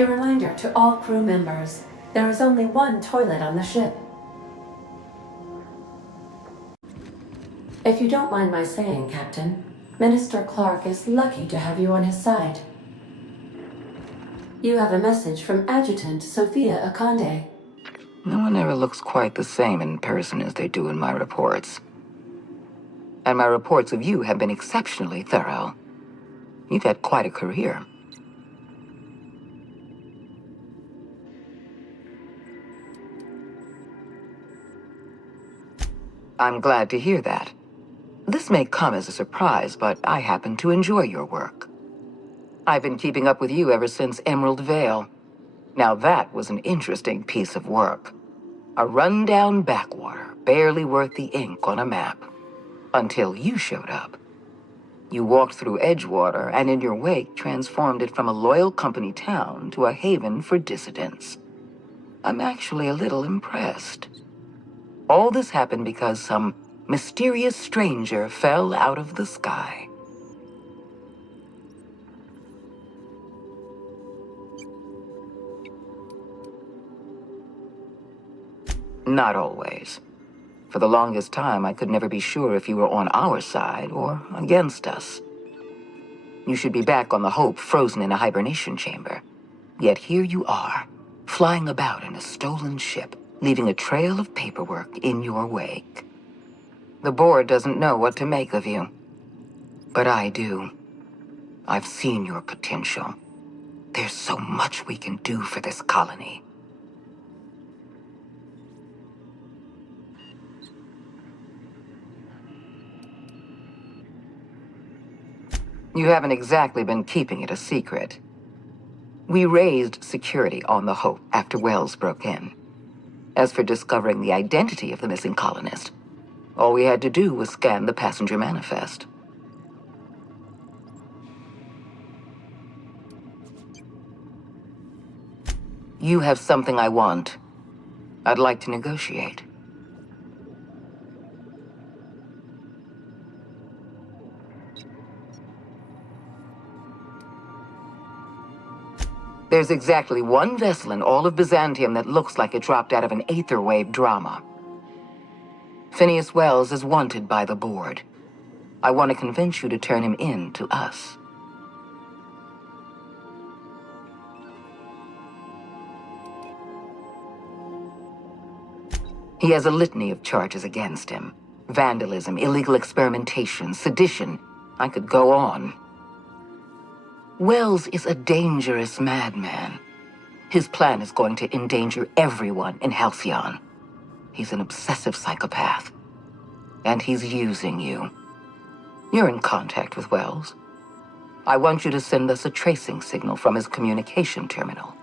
A reminder to all crew members, there is only one toilet on the ship. If you don't mind my saying, Captain, Minister Clark is lucky to have you on his side. You have a message from Adjutant Sophia Akande. No one ever looks quite the same in person as they do in my reports. And my reports of you have been exceptionally thorough. You've had quite a career. I'm glad to hear that. This may come as a surprise, but I happen to enjoy your work. I've been keeping up with you ever since Emerald Vale. Now that was an interesting piece of work. A rundown backwater, barely worth the ink on a map. Until you showed up. You walked through Edgewater and in your wake transformed it from a loyal company town to a haven for dissidents. I'm actually a little impressed. All this happened because some mysterious stranger fell out of the sky. Not always. For the longest time, I could never be sure if you were on our side or against us. You should be back on the Hope, frozen in a hibernation chamber. Yet here you are, flying about in a stolen ship, leaving a trail of paperwork in your wake. The board doesn't know what to make of you. But I do. I've seen your potential. There's so much we can do for this colony. You haven't exactly been keeping it a secret. We raised security on the Hope after Wells broke in. As for discovering the identity of the missing colonist, all we had to do was scan the passenger manifest. You have something I want. I'd like to negotiate. There's exactly one vessel in all of Byzantium that looks like it dropped out of an Aetherwave drama. Phineas Wells is wanted by the board. I want to convince you to turn him in to us. He has a litany of charges against him. Vandalism, illegal experimentation, sedition. I could go on. Wells is a dangerous madman. His plan is going to endanger everyone in Halcyon. He's an obsessive psychopath. And he's using you. You're in contact with Wells. I want you to send us a tracing signal from his communication terminal.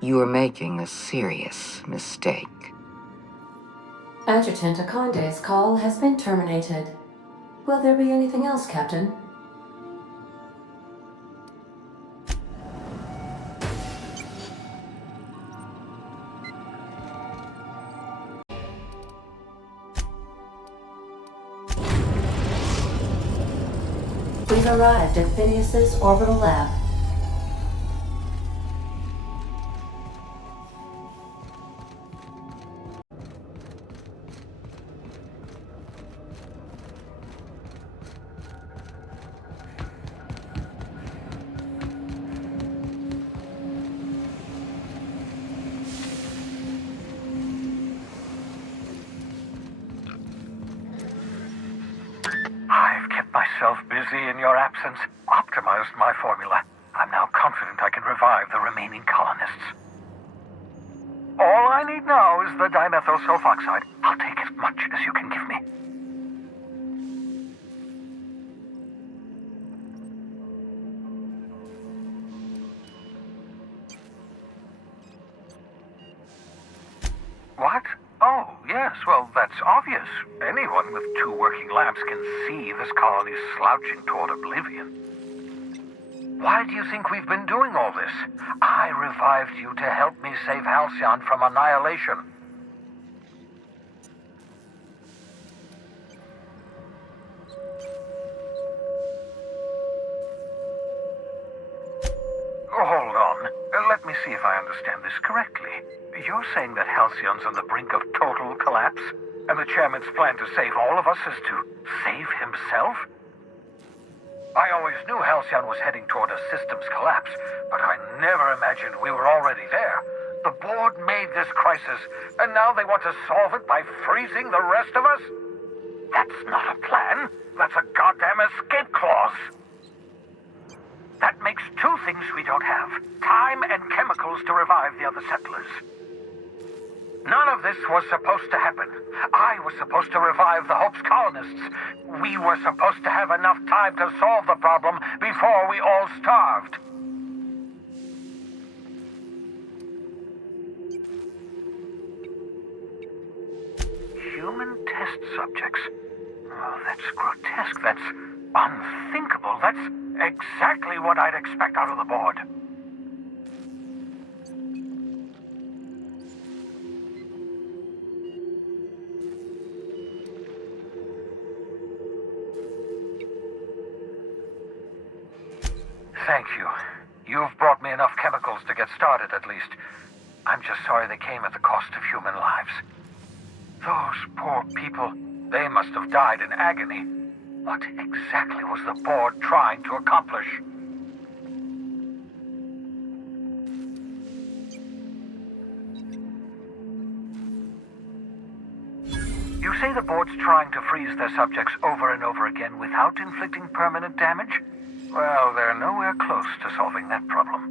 You are making a serious mistake. Adjutant Akande's call has been terminated. Will there be anything else, Captain? We've arrived at Phineas's orbital lab. I've kept myself busy in your absence, optimized my formula. I'm now confident I can revive the remaining colonists. All I need now is the dimethyl sulfoxide. I'll take as much as you can give me. What? Oh, yes, well, that's obvious. Anyone with 2 working labs can see this colony's slouching toward oblivion. Why do you think we've been doing all this? I revived you to help me save Halcyon from annihilation. Hold on. Let me see if I understand this correctly. You're saying that Halcyon's on the brink of total collapse? And the chairman's plan to save all of us is to save himself? I always knew Halcyon was heading toward a systems collapse, but I never imagined we were already there. The board made this crisis, and now they want to solve it by freezing the rest of us? That's not a plan. That's a goddamn escape clause. That makes two things we don't have: time and chemicals to revive the other settlers. None of this was supposed to happen. I was supposed to revive the Hope's colonists. We were supposed to have enough time to solve the problem before we all starved. Human test subjects. Oh, that's grotesque. That's unthinkable. That's exactly what I'd expect out of the board. Thank you. You've brought me enough chemicals to get started, at least. I'm just sorry they came at the cost of human lives. Those poor people, they must have died in agony. What exactly was the board trying to accomplish? You say the board's trying to freeze their subjects over and over again without inflicting permanent damage? Well, they're nowhere close to solving that problem.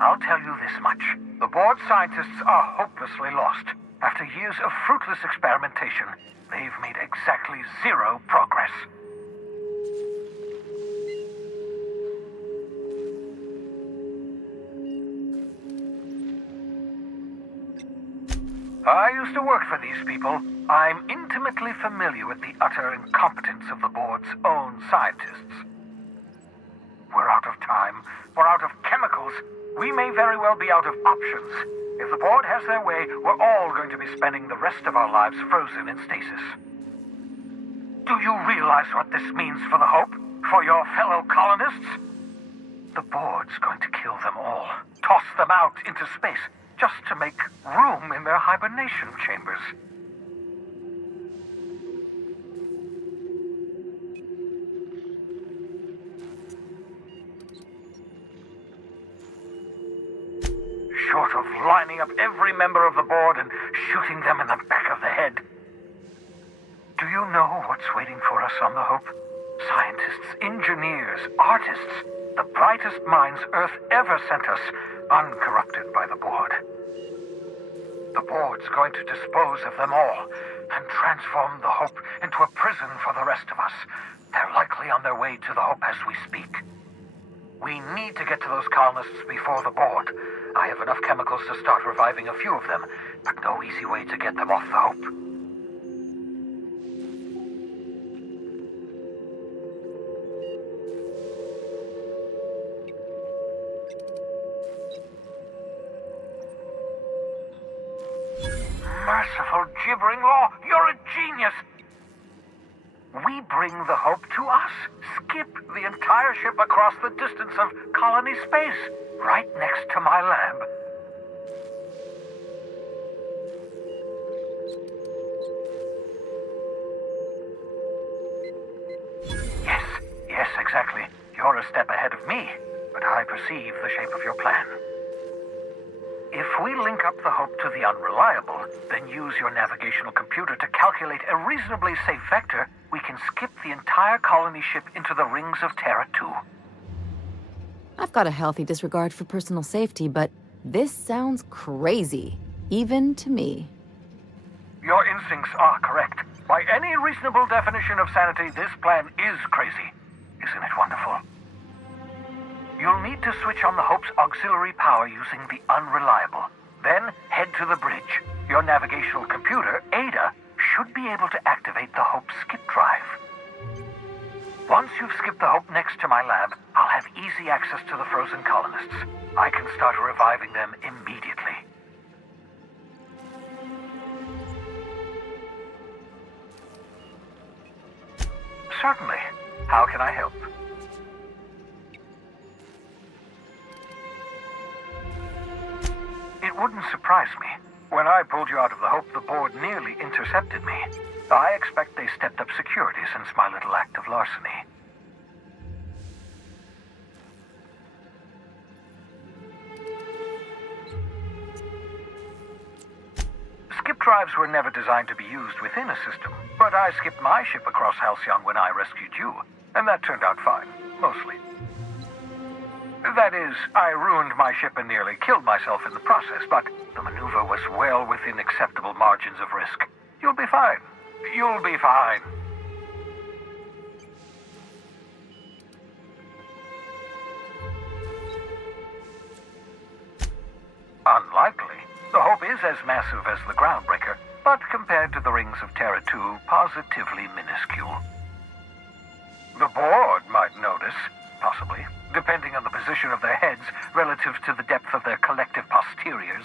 I'll tell you this much. The board scientists are hopelessly lost. After years of fruitless experimentation, they've made exactly zero progress. I used to work for these people. I'm intimately familiar with the utter incompetence of the board's own scientists. We're out of time. We're out of chemicals. We may very well be out of options. If the board has their way, we're all going to be spending the rest of our lives frozen in stasis. Do you realize what this means for the Hope? For your fellow colonists? The board's going to kill them all. Toss them out into space, just to make room in their hibernation chambers. Short of lining up every member of the board and shooting them in the back of the head. Do you know what's waiting for us on the Hope? Scientists, engineers, artists, the brightest minds Earth ever sent us, uncorrupted by the board. The board's going to dispose of them all and transform the Hope into a prison for the rest of us. They're likely on their way to the Hope as we speak. We need to get to those colonists before the board. I have enough chemicals to start reviving a few of them, but no easy way to get them off the Hope. Merciful gibbering law, you're a genius! We bring the Hope to us. Skip the entire ship across the distance of colony space, right next to my lab. Yes, exactly. You're a step ahead of me, but I perceive the shape of your plan. If we link up the Hope to the Unreliable, then use your navigational computer to calculate a reasonably safe vector, we can skip the entire colony ship into the rings of Terra 2. I've got a healthy disregard for personal safety, but this sounds crazy, even to me. Your instincts are correct. By any reasonable definition of sanity, this plan is crazy. Isn't it wonderful? You'll need to switch on the Hope's auxiliary power using the Unreliable. Then head to the bridge. Your navigational computer, Ada, should be able to activate the Hope's skip drive. Once you've skipped the Hope next to my lab, I'll have easy access to the frozen colonists. I can start reviving them immediately. Certainly. How can I help? It wouldn't surprise me. When I pulled you out of the Hope, the board nearly intercepted me. I expect they stepped up security since my little act of larceny. Skip drives were never designed to be used within a system, but I skipped my ship across Halcyon when I rescued you, and that turned out fine, mostly. That is, I ruined my ship and nearly killed myself in the process, but the maneuver was well within acceptable margins of risk. You'll be fine. You'll be fine. Unlikely. The Hope is as massive as the Groundbreaker, but compared to the rings of Terra 2, positively minuscule. The board might notice, possibly, depending on the position of their heads relative to the depth of their collective posteriors.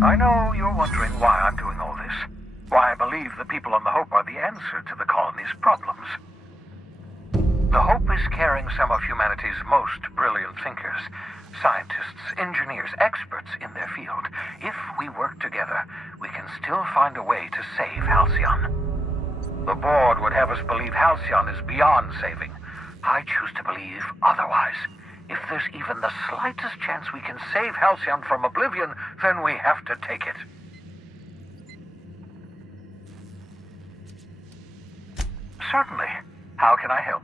I know you're wondering why I'm doing all this. Why I believe the people on the Hope are the answer to the colony's problems. The Hope is carrying some of humanity's most brilliant thinkers, scientists, engineers, experts in their field. If we work together, we can still find a way to save Halcyon. The board would have us believe Halcyon is beyond saving. I choose to believe otherwise. If there's even the slightest chance we can save Halcyon from oblivion, then we have to take it. Certainly. How can I help?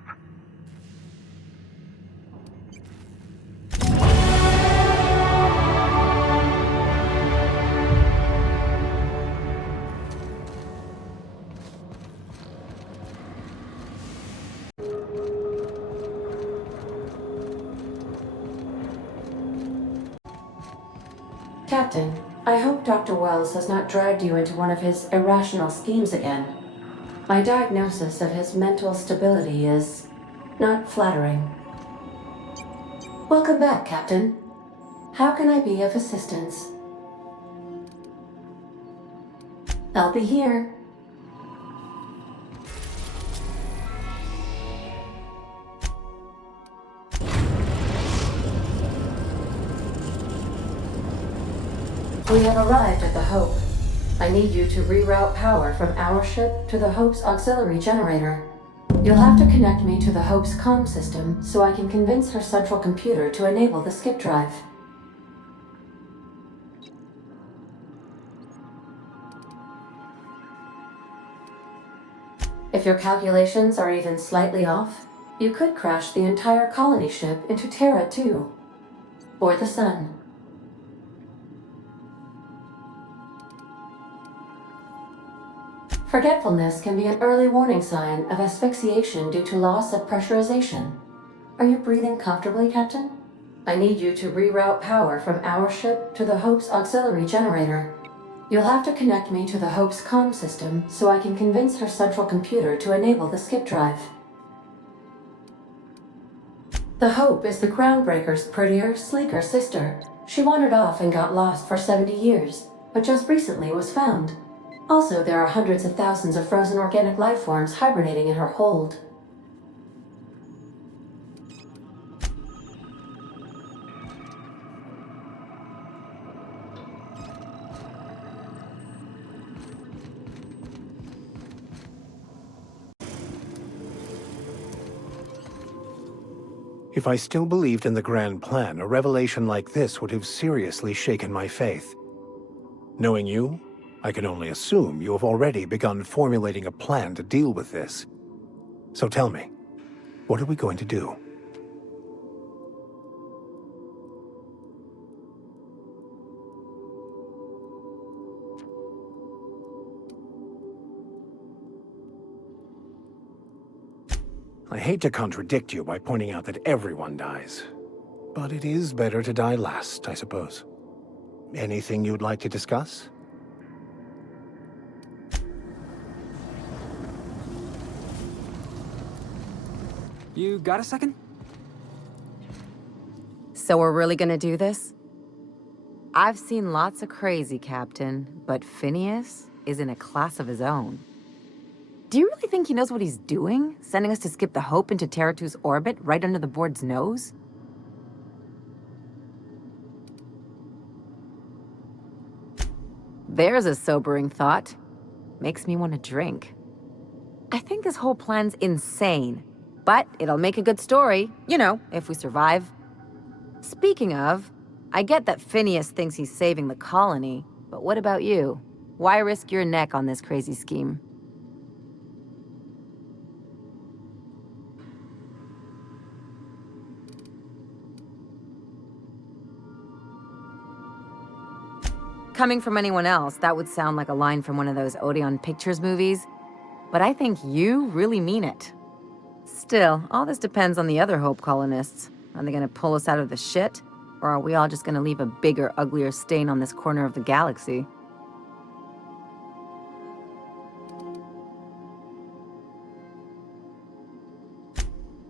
Captain, I hope Dr. Wells has not dragged you into one of his irrational schemes again. My diagnosis of his mental stability is not flattering. Welcome back, Captain. How can I be of assistance? I'll be here. We have arrived at the Hope. I need you to reroute power from our ship to the Hope's auxiliary generator. You'll have to connect me to the Hope's comm system so I can convince her central computer to enable the skip drive. If your calculations are even slightly off, you could crash the entire colony ship into Terra 2, or the Sun. Forgetfulness can be an early warning sign of asphyxiation due to loss of pressurization. Are you breathing comfortably, Captain? I need you to reroute power from our ship to the Hope's auxiliary generator. You'll have to connect me to the Hope's comm system so I can convince her central computer to enable the skip drive. The Hope is the Groundbreaker's prettier, sleeker sister. She wandered off and got lost for 70 years, but just recently was found. Also, there are hundreds of thousands of frozen organic life forms hibernating in her hold. If I still believed in the grand plan, a revelation like this would have seriously shaken my faith. Knowing you, I can only assume you have already begun formulating a plan to deal with this. So tell me, what are we going to do? I hate to contradict you by pointing out that everyone dies, but it is better to die last, I suppose. Anything you'd like to discuss? You got a second? So we're really gonna do this? I've seen lots of crazy, Captain, but Phineas is in a class of his own. Do you really think he knows what he's doing? Sending us to skip the Hope into Terra 2's orbit right under the board's nose? There's a sobering thought. Makes me want to drink. I think this whole plan's insane, but it'll make a good story, you know, if we survive. Speaking of, I get that Phineas thinks he's saving the colony, but what about you? Why risk your neck on this crazy scheme? Coming from anyone else, that would sound like a line from one of those Odeon Pictures movies, but I think you really mean it. Still, all this depends on the other Hope colonists. Are they gonna pull us out of the shit? Or are we all just gonna leave a bigger, uglier stain on this corner of the galaxy?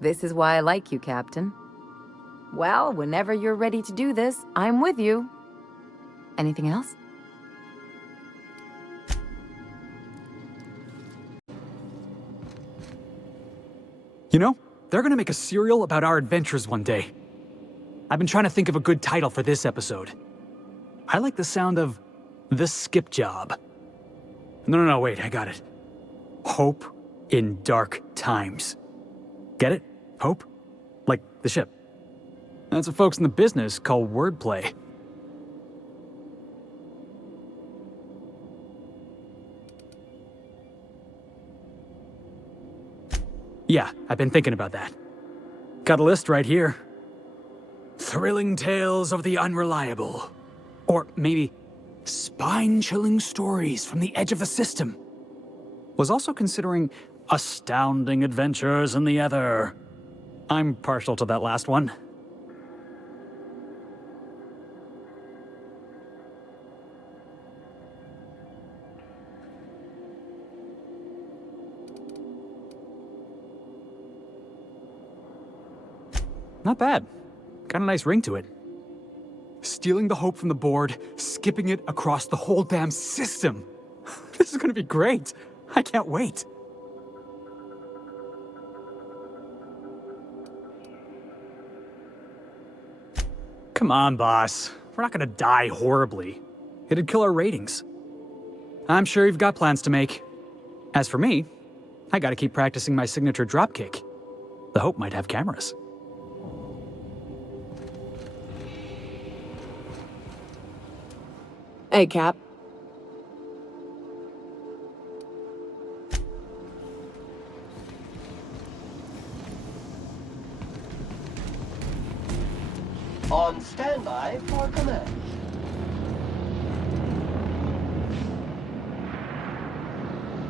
This is why I like you, Captain. Well, whenever you're ready to do this, I'm with you. Anything else? You know, they're gonna make a serial about our adventures one day. I've been trying to think of a good title for this episode. I like the sound of The Skip Job. No, wait, I got it. Hope in Dark Times. Get it? Hope? Like the ship. That's what folks in the business call wordplay. Yeah, I've been thinking about that. Got a list right here. Thrilling tales of the unreliable. Or maybe spine-chilling stories from the edge of the system. Was also considering astounding adventures in the ether. I'm partial to that last one. Not bad. Got a nice ring to it. Stealing the Hope from the board, skipping it across the whole damn system. This is gonna be great. I can't wait. Come on, boss. We're not gonna die horribly. It'd kill our ratings. I'm sure you've got plans to make. As for me, I gotta keep practicing my signature dropkick. The Hope might have cameras. Hey, Cap. On standby for command.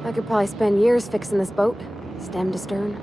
I could probably spend years fixing this boat, stem to stern.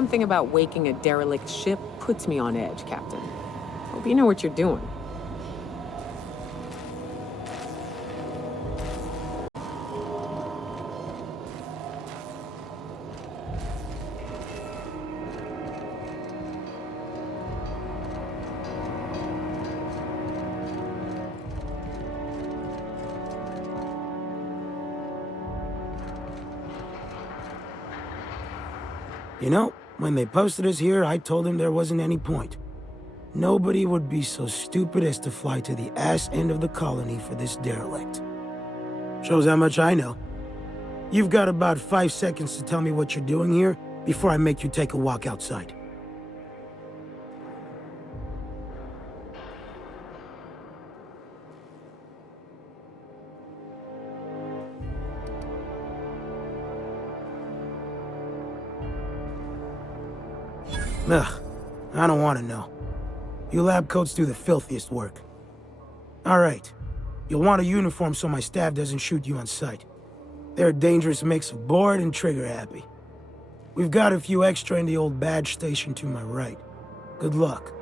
Something about waking a derelict ship puts me on edge, Captain. Hope you know what you're doing. You know, when they posted us here, I told them there wasn't any point. Nobody would be so stupid as to fly to the ass end of the colony for this derelict. Shows how much I know. You've got about 5 seconds to tell me what you're doing here before I make you take a walk outside. Ugh, I don't want to know. You lab coats do the filthiest work. Alright, you'll want a uniform so my staff doesn't shoot you on sight. They're a dangerous mix of bored and trigger-happy. We've got a few extra in the old badge station to my right. Good luck.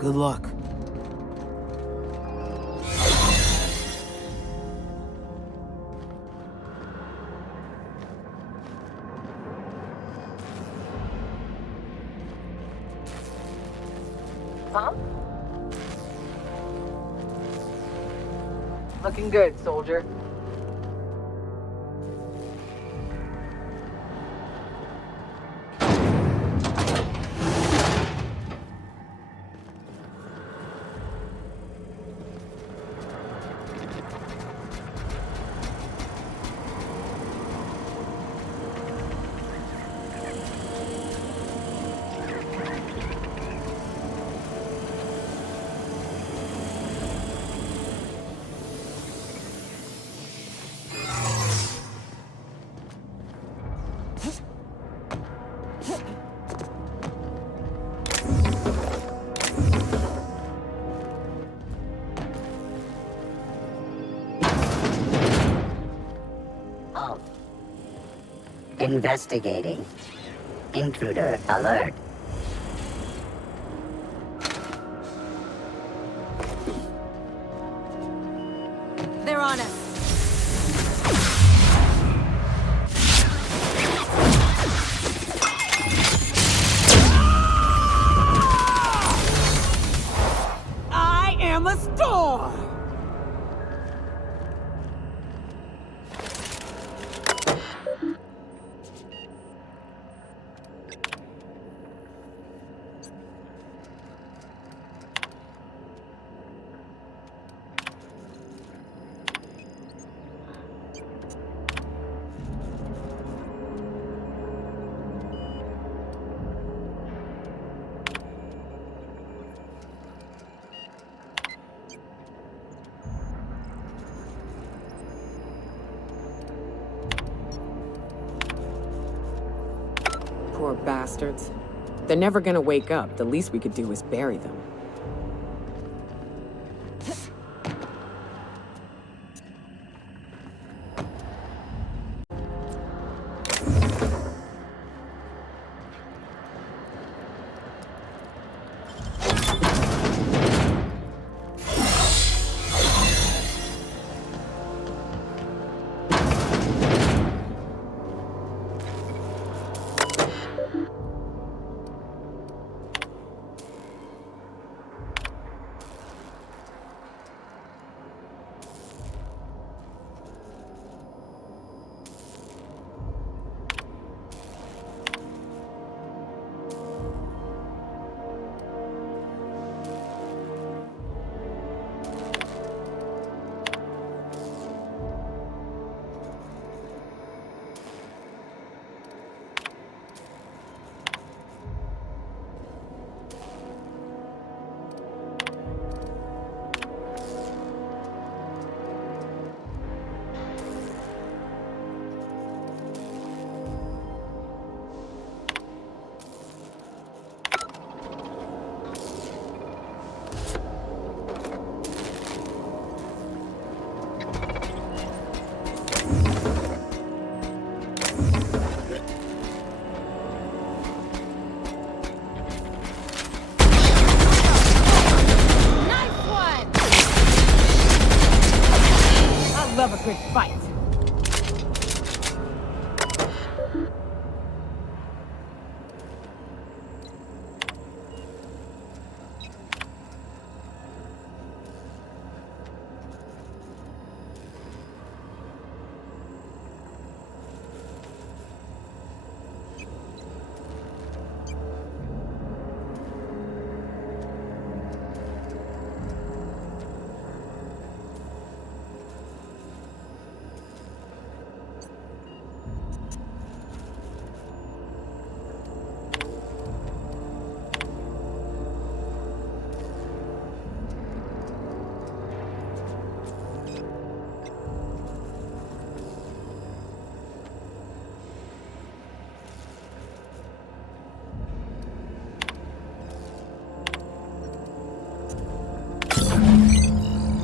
Good luck. Huh? Looking good, soldier. Investigating. Intruder alert. They're on us. I am a storm! Poor bastards. They're never gonna wake up. The least we could do is bury them.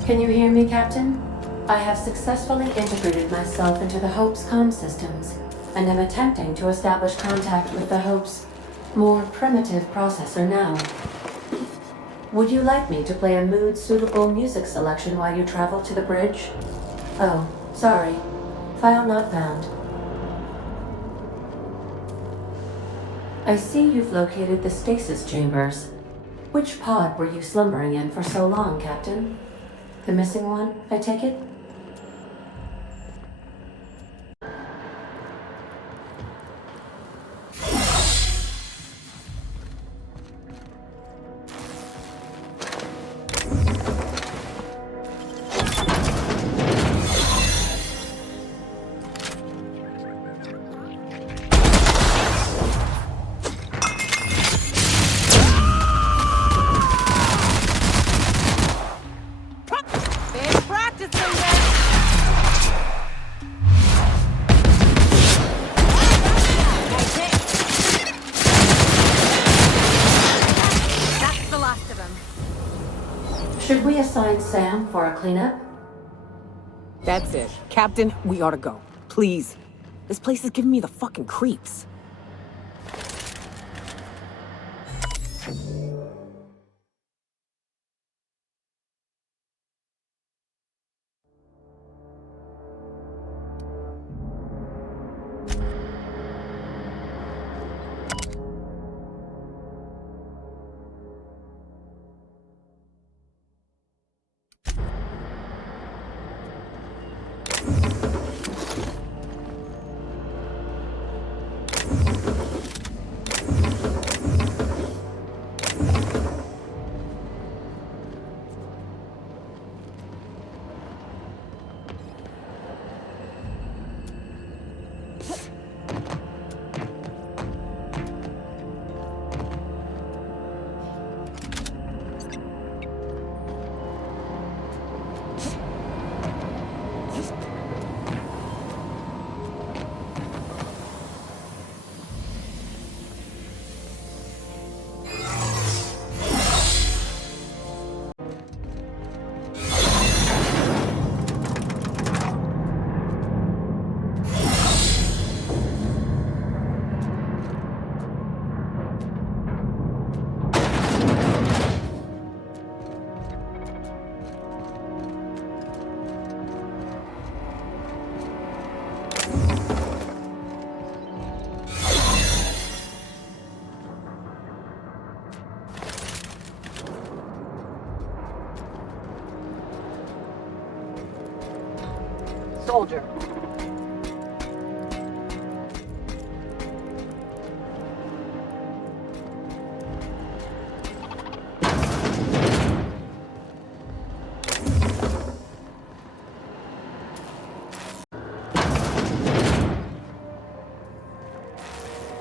Can you hear me, Captain? I have successfully integrated myself into the Hope's comm systems, and am attempting to establish contact with the Hope's more primitive processor now. Would you like me to play a mood-suitable music selection while you travel to the bridge? Oh, sorry. File not found. I see you've located the stasis chambers. Which pod were you slumbering in for so long, Captain? The missing one, I take it? Should we assign Sam for a cleanup? That's it. Captain, we ought to go. Please. This place is giving me the fucking creeps. Soldier.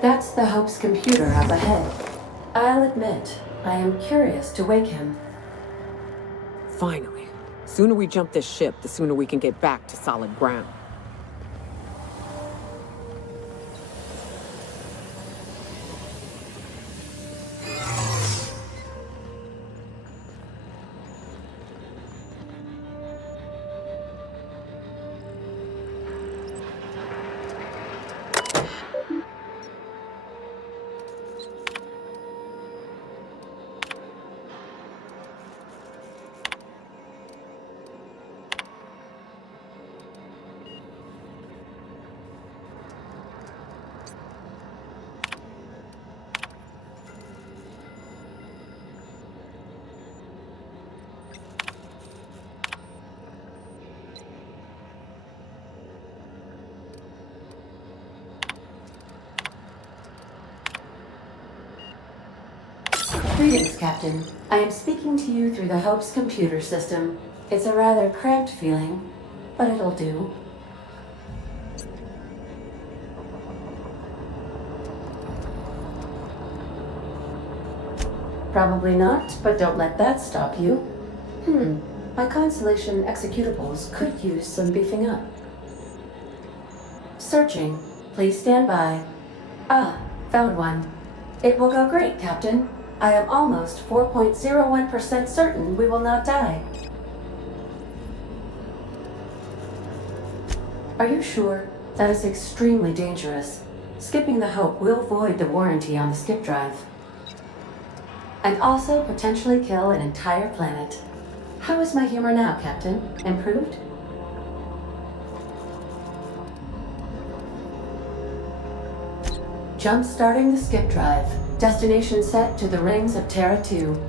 That's the Hope's computer up ahead. I'll admit, I am curious to wake him. Finally. Sooner we jump this ship, the sooner we can get back to solid ground. Greetings, Captain. I am speaking to you through the Hope's computer system. It's a rather cramped feeling, but it'll do. Probably not, but don't let that stop you. My Constellation executables could use some beefing up. Searching. Please stand by. Ah, found one. It will go great, Captain. I am almost 4.01% certain we will not die. Are you sure? That is extremely dangerous. Skipping the Hope will void the warranty on the skip drive. And also potentially kill an entire planet. How is my humor now, Captain? Improved? Jump-starting the skip drive. Destination set to the rings of Terra 2.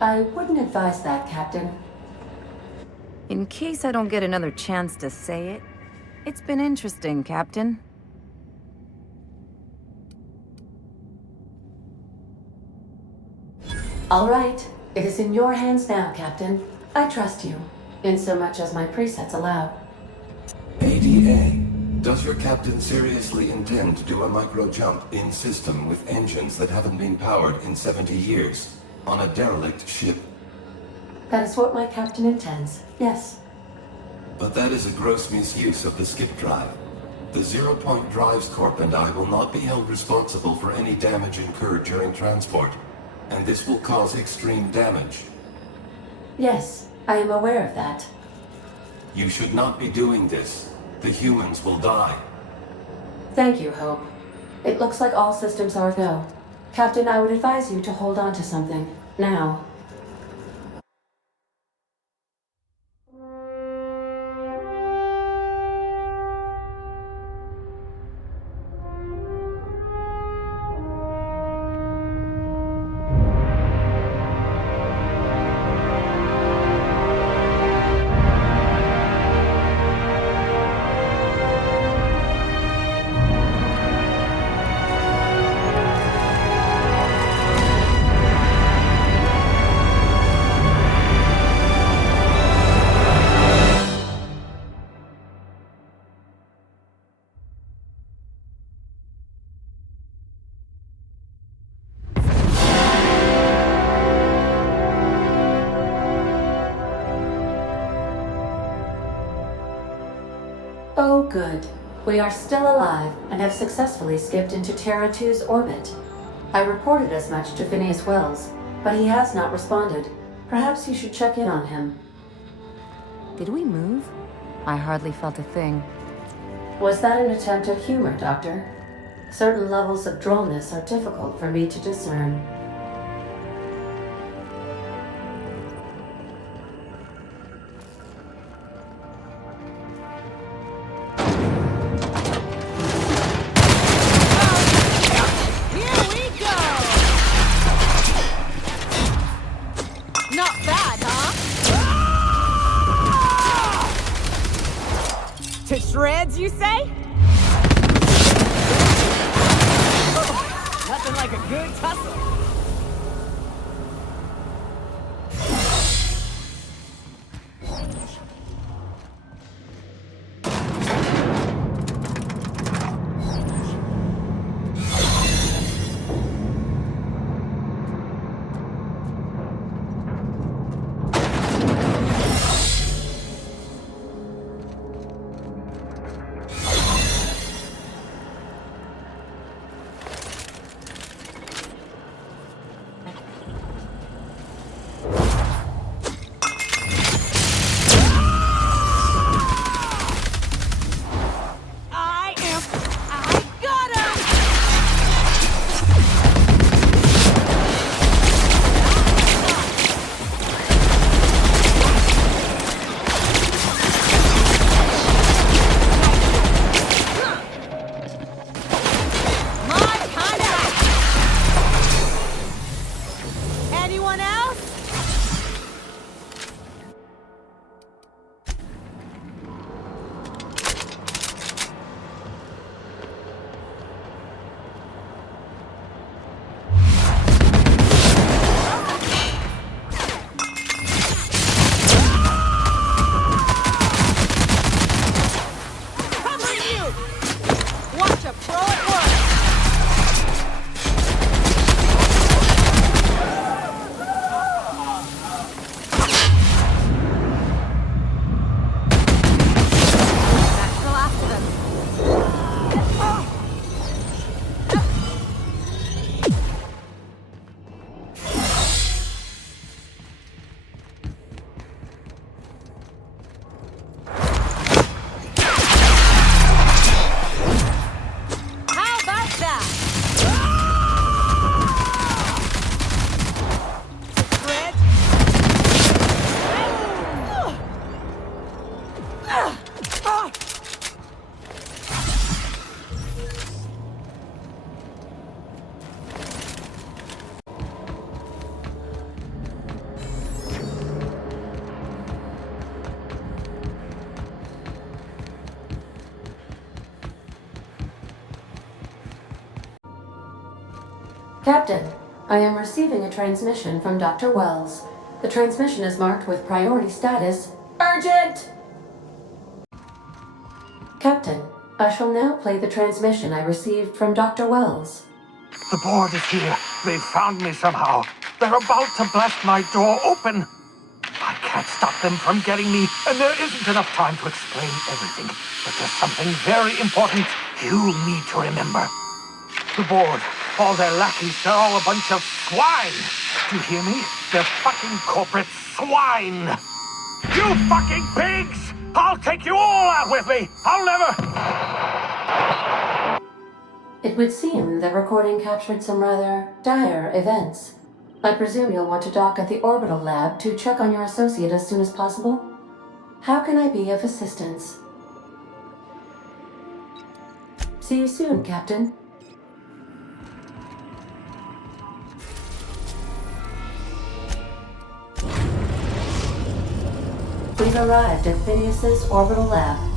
I wouldn't advise that, Captain. In case I don't get another chance to say it, it's been interesting, Captain. All right. It is in your hands now, Captain. I trust you, in so much as my presets allow. ADA, does your captain seriously intend to do a micro-jump in system with engines that haven't been powered in 70 years, on a derelict ship? That is what my captain intends, yes. But that is a gross misuse of the skip drive. The Zero Point Drives Corp and I will not be held responsible for any damage incurred during transport, and this will cause extreme damage. Yes, I am aware of that. You should not be doing this. The humans will die. Thank you, Hope. It looks like all systems are go. Captain, I would advise you to hold on to something. Now. Oh, good. We are still alive and have successfully skipped into Terra 2's orbit. I reported as much to Phineas Wells, but he has not responded. Perhaps you should check in on him. Did we move? I hardly felt a thing. Was that an attempt at humor, Doctor? Certain levels of drollness are difficult for me to discern. To shreds, you say? Nothing like a good tussle. Captain, I am receiving a transmission from Dr. Wells. The transmission is marked with priority status urgent! Captain, I shall now play the transmission I received from Dr. Wells. The board is here. They've found me somehow. They're about to blast my door open. I can't stop them from getting me, and there isn't enough time to explain everything. But there's something very important you need to remember. The board, all their lackeys, they're all a bunch of swine. Do you hear me? They're fucking corporate swine. You fucking pigs! I'll take you all out with me! I'll never... It would seem the recording captured some rather dire events. I presume you'll want to dock at the orbital lab to check on your associate as soon as possible? How can I be of assistance? See you soon, Captain. We've arrived at Phineas's orbital lab.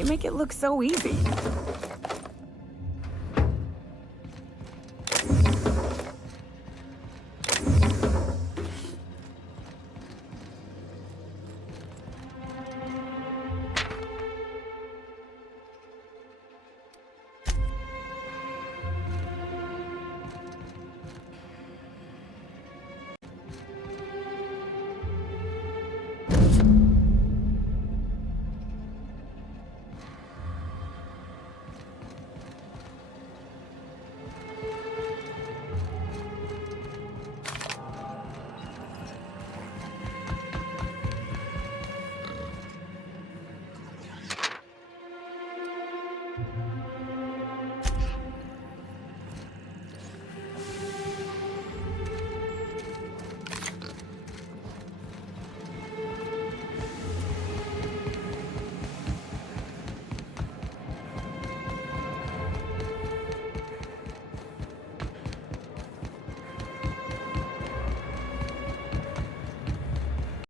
You make it look so easy.